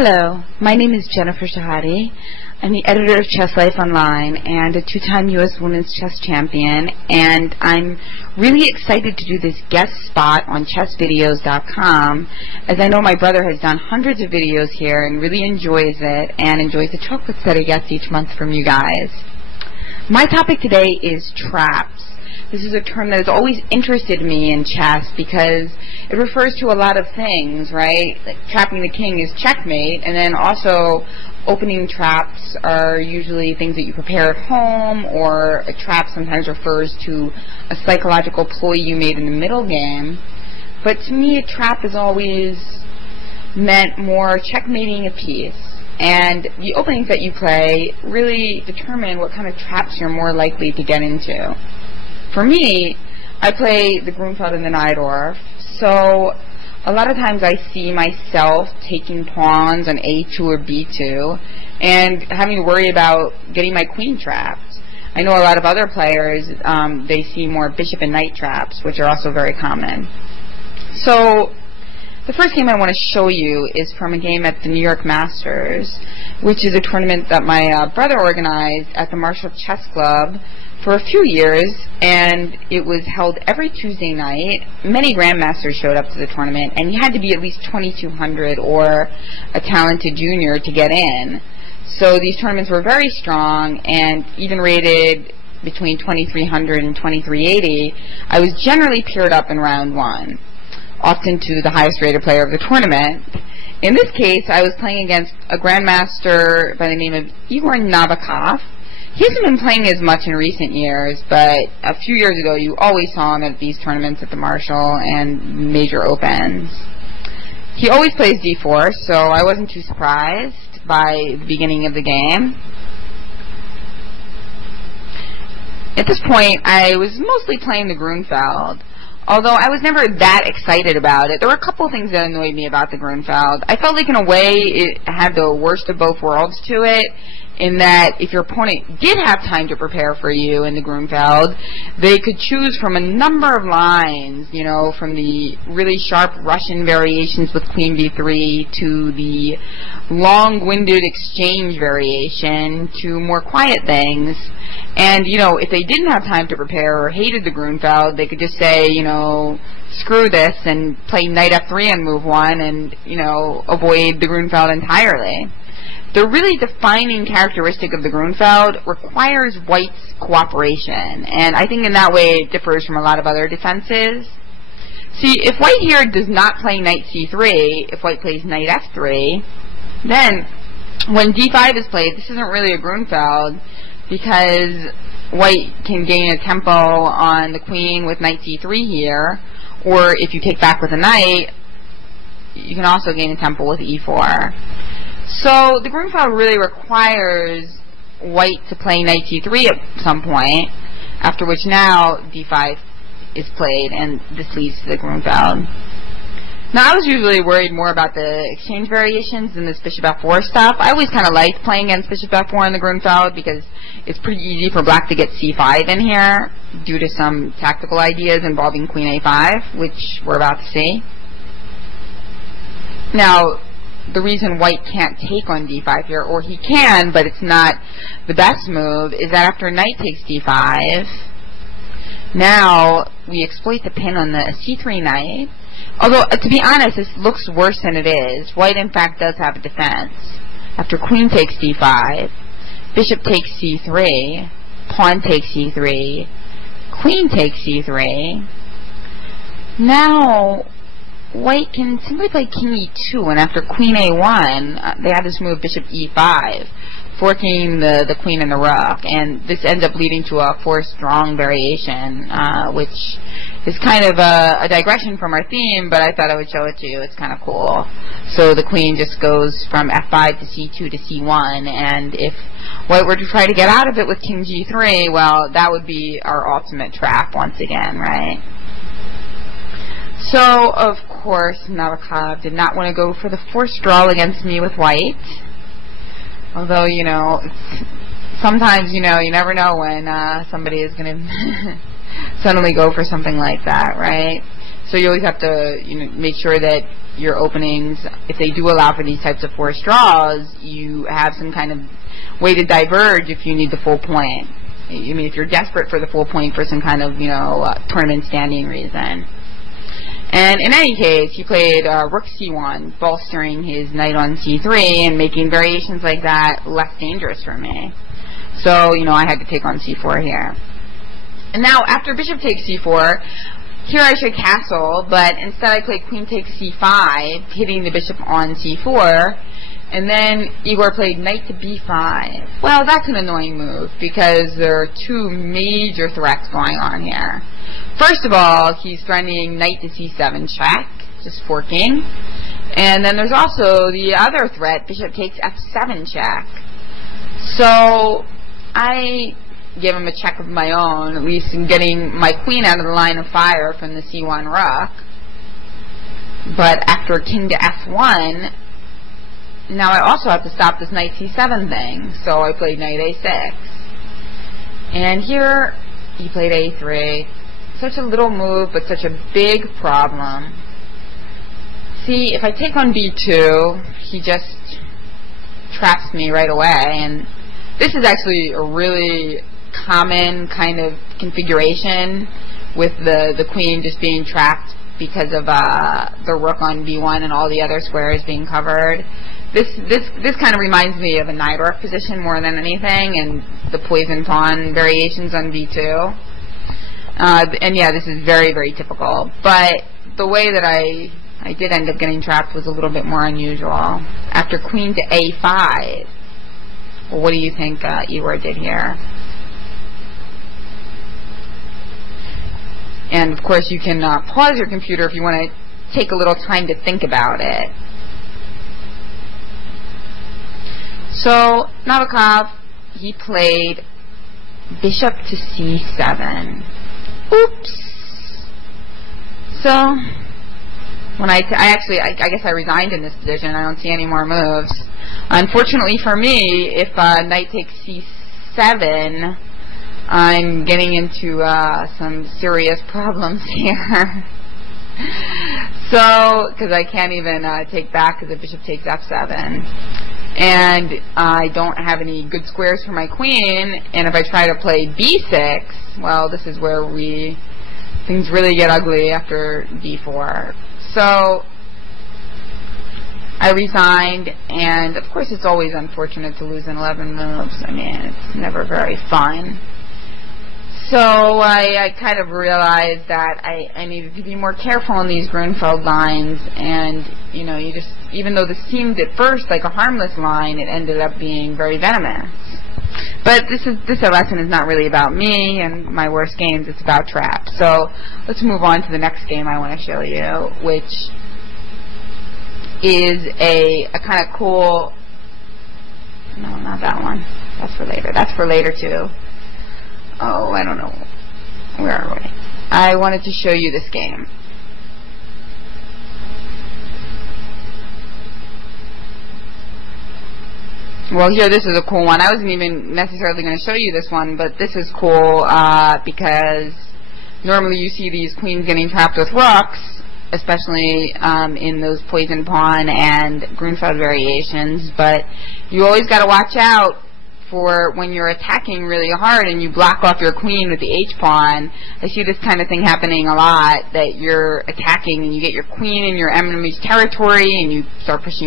Hello, my name is Jennifer Shahade. I'm the editor of Chess Life Online and a two-time U.S. Women's Chess Champion, and I'm really excited to do this guest spot on chessvideos.com, as I know my brother has done hundreds of videos here and really enjoys it and enjoys the chocolates that he gets each month from you guys. My topic today is traps. This is a term that has always interested me in chess because it refers to a lot of things, right? Like trapping the king is checkmate, and then also opening traps are usually things that you prepare at home, or a trap sometimes refers to a psychological ploy you made in the middle game. But to me, a trap has always meant more checkmating a piece. And the openings that you play really determine what kind of traps you're more likely to get into. For me, I play the Grunfeld and the Najdorf, so a lot of times I see myself taking pawns on A2 or B2 and having to worry about getting my queen trapped. I know a lot of other players, they see more bishop and knight traps, which are also very common. So the first game I want to show you is from a game at the New York Masters, which is a tournament that my brother organized at the Marshall Chess Club for a few years, and it was held every Tuesday night. Many grandmasters showed up to the tournament, and you had to be at least 2,200 or a talented junior to get in. So these tournaments were very strong, and even rated between 2,300 and 2,380. I was generally paired up in round one, often to the highest rated player of the tournament. In this case, I was playing against a grandmaster by the name of Igor Nabokov. He hasn't been playing as much in recent years, but a few years ago you always saw him at these tournaments at the Marshall and major opens. He always plays d4, so I wasn't too surprised by the beginning of the game. At this point, I was mostly playing the Grunfeld, although I was never that excited about it. There were a couple of things that annoyed me about the Grunfeld. I felt like in a way it had the worst of both worlds to it, in that if your opponent did have time to prepare for you in the Grunfeld, they could choose from a number of lines, you know, from the really sharp Russian variations with Queen b3 to the long-winded exchange variation to more quiet things. And, you know, if they didn't have time to prepare or hated the Grunfeld, they could just say, you know, screw this and play knight f3 on move 1 and, you know, avoid the Grunfeld entirely. The really defining characteristic of the Grunfeld requires white's cooperation, and I think in that way it differs from a lot of other defenses. See, if white here does not play knight c3, if white plays knight f3, then when d5 is played, this isn't really a Grunfeld, because white can gain a tempo on the queen with knight c3 here, or if you take back with a knight, you can also gain a tempo with e4. So the Grunfeld really requires white to play knight c3 at some point, after which now d5 is played, and this leads to the Grunfeld. Now I was usually worried more about the exchange variations than this bishop f4 stuff. I always kind of liked playing against bishop f4 in the Grunfeld because it's pretty easy for black to get c5 in here due to some tactical ideas involving queen a5, which we're about to see. Now, the reason white can't take on d5 here, or he can, but it's not the best move, is that after knight takes d5, now we exploit the pin on the c3 knight. Although, to be honest, this looks worse than it is. White, in fact, does have a defense. After queen takes d5, bishop takes c3, pawn takes c3, queen takes c3. Now white can simply play king e2, and after queen a1, they have this move bishop e5, forking the queen and the rook, and this ends up leading to a four-strong variation, which is kind of a digression from our theme, but I thought I would show it to you. It's kind of cool. So the queen just goes from f5 to c2 to c1, and if white were to try to get out of it with king g3, well, that would be our ultimate trap once again, right? So, of course, Nabokov did not want to go for the forced draw against me with white. Although, you know, sometimes, you know, you never know when somebody is going to suddenly go for something like that, right? So you always have to, make sure that your openings, if they do allow for these types of forced draws, you have some kind of way to diverge if you need the full point. If you're desperate for the full point for some kind of, tournament standing reason. And in any case, he played rook c1, bolstering his knight on c3 and making variations like that less dangerous for me. So, I had to take on c4 here. And now, after bishop takes c4, here I should castle, but instead I played queen takes c5, hitting the bishop on c4, and then Igor played knight to b5. Well, that's an annoying move, because there are two major threats going on here. First of all, he's threatening knight to c7 check, just forking. And then there's also the other threat, bishop takes f7 check. So I give him a check of my own, at least in getting my queen out of the line of fire from the c1 rook. But after king to f1, now I also have to stop this knight c7 thing, so I played knight a6. And here he played a3. Such a little move, but such a big problem. See, if I take on b2, he just traps me right away, and this is actually a really common kind of configuration with the queen just being trapped because of the rook on b1 and all the other squares being covered. This kind of reminds me of a Najdorf position more than anything, and the poison pawn variations on b2. And yeah, this is very, very typical. But the way that I did end up getting trapped was a little bit more unusual. After queen to a5, well, what do you think Igor did here? And of course you can pause your computer if you want to take a little time to think about it. So Nabokov, he played bishop to c7. Oops. So when I guess I resigned in this position. I don't see any more moves. Unfortunately for me, if knight takes c7, I'm getting into some serious problems here. So, because I can't even take back because the bishop takes f7. And I don't have any good squares for my queen, and if I try to play b6, well, this is where things really get ugly after d4. So I resigned, and of course it's always unfortunate to lose in 11 moves. I mean, it's never very fun. So I kind of realized that I needed to be more careful in these Grunfeld lines, and even though this seemed at first like a harmless line, it ended up being very venomous. But this lesson is not really about me and my worst games, it's about traps. So let's move on to the next game I want to show you, which is a kind of cool, no, not that one, that's for later, that's for later too. Oh, I don't know. Where are we? I wanted to show you this game. Well, here, this is a cool one. I wasn't even necessarily going to show you this one, but this is cool because normally you see these queens getting trapped with rooks, especially in those poison pawn and Grunfeld variations, but you always got to watch out for when you're attacking really hard and you block off your queen with the h-pawn. I see this kind of thing happening a lot, that you're attacking and you get your queen in your enemy's territory and you start pushing